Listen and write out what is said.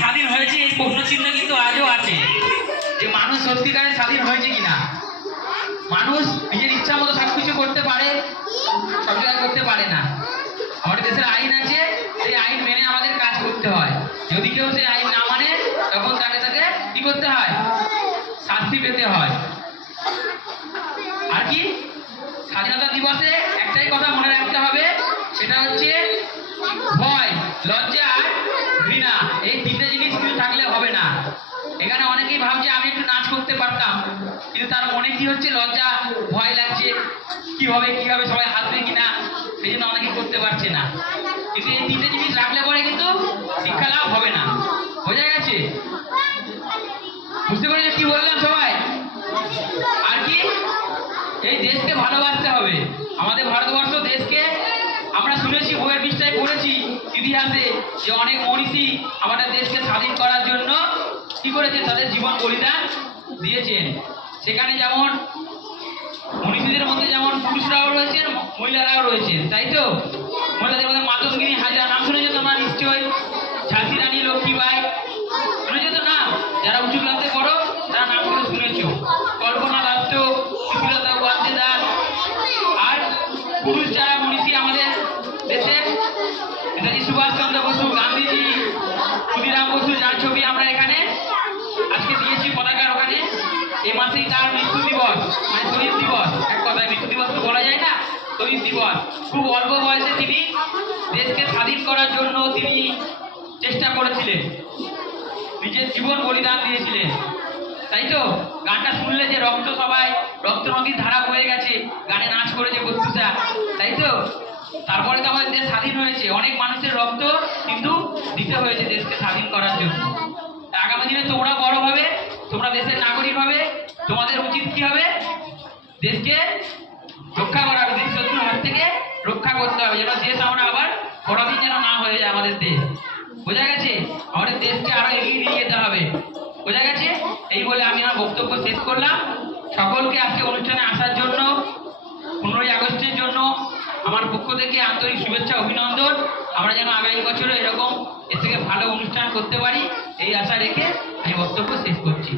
স্বাধীন হয়েছে এই প্রশ্নচিহ্ন কিন্তু আজও আছে, যে মানুষ সত্যিকারে স্বাধীন হয়েছে কিনা। মানুষ নিজের ইচ্ছা মতো সবকিছু করতে পারে, সব জায়গায় করতে পারে না। আমাদের দেশের আইন আছে, সেই আইন মেনে আমাদের কাজ করতে হয়। যদি কেউ সেই আইন না মানে তখন তাকে কি করতে হয়, শাস্তি পেতে হয়। আর কি স্বাধীনতা দিবসে একটাই কথা মনে রাখতে হবে, সেটা হচ্ছে ভয়, লজ্জা আর ঘৃণা, এই তিনটে জিনিস কিন্তু থাকলে হবে না। এখানে অনেকেই ভাবছে আমি একটু নাচ করতে পারতাম, কিন্তু তার মনে কি হচ্ছে, লজ্জা, ভয় লাগছে, কি হবে সবাই হাসবে কিনা, সেই জন্য অনেকে করতে পারছে না। কিন্তু এই তিনটে জিনিস রাখলে পরে কিন্তু শিক্ষা লাভ হবে না। বোঝা গেছে? বুঝতে পারলে কি বললাম সবাই? আর কি এই দেশকে ভালোবাসতে হবে। আমাদের ভারতবর্ষ দেশকে আমরা শুনেছি, বইয়ের পৃষ্ঠায় পড়েছি ইতিহাসে, যে অনেক মনীষী আমাদের দেশকে স্বাধীন করার জন্য কি করেছেন, তাদের জীবন বলিদান দিয়েছেন। সেখানে যেমন মনীষীদের মধ্যে যেমন পুরুষরাও রয়েছেন, মহিলারাও রয়েছেন, তাই তো? মহিলাদের মধ্যে মাতঙ্গিনী হাজরা, নাম শুনেছো তোমরা নিশ্চয়ই। ঝাঁসি রানী লক্ষ্মীবাই, শুনেছো তো নাম? যারা উঁচু ক্লাসে পড়ো তারা নামগুলো শুনেছো। কল্পনা দত্ত, সুশীলতা ওয়াদ্দেদার। আর পুরুষ যারা মনীষী আমাদের দেশে, নেতাজি সুভাষচন্দ্র বসু, গান্ধীজি, ক্ষুদিরাম বসু, যার ছবি আমরা এখানে আজকে দিয়েছি পতাকার ওখানে। এই মাসেই তার মৃত্যু দিবস, মানে শহীদ দিবস। এক কথায় মৃত্যু দিবস তো বলা যায় না, শহীদ দিবস। খুব অল্প বয়সে তিনি দেশকে স্বাধীন করার জন্য তিনি চেষ্টা করেছিলেন, নিজের জীবন বলিদান দিয়েছিলেন, তাই তো? গানটা শুনলে যে রক্ত, সবাই রক্ত নদীর ধারা বয়ে গেছে, গানে নাচ করেছে বস্তুটা, তাই তো? তারপরে তো আমাদের দেশ স্বাধীন হয়েছে, অনেক মানুষের রক্ত কিন্তু দিতে হয়েছে দেশকে স্বাধীন করার জন্য। আগামী দিনে তোমরা বড় হবে, তোমরা দেশের নাগরিক হবে, তোমাদের উচিত কি হবে, দেশকে রক্ষা করা, বিদেশি শত্রুর হাত থেকে রক্ষা করতে হবে, যেন দেশ আমরা আবার পরাধীন যেন না হয়ে যায় আমাদের দেশ। বোঝা গেছে? আমাদের দেশকে আরো এগিয়ে নিয়ে যেতে হবে। বোঝা গেছে? এই বলে আমি আমার বক্তব্য শেষ করলাম। সকলকে আজকে অনুষ্ঠানে আসার জন্য, 15ই আগস্টের জন্য আমার পক্ষ থেকে আন্তরিক শুভেচ্ছা, অভিনন্দন। আমরা যেন আগামী বছরে এরকম এর থেকে ভালো অনুষ্ঠান করতে পারি, এই আশা রেখে আমি বক্তব্য শেষ করছি।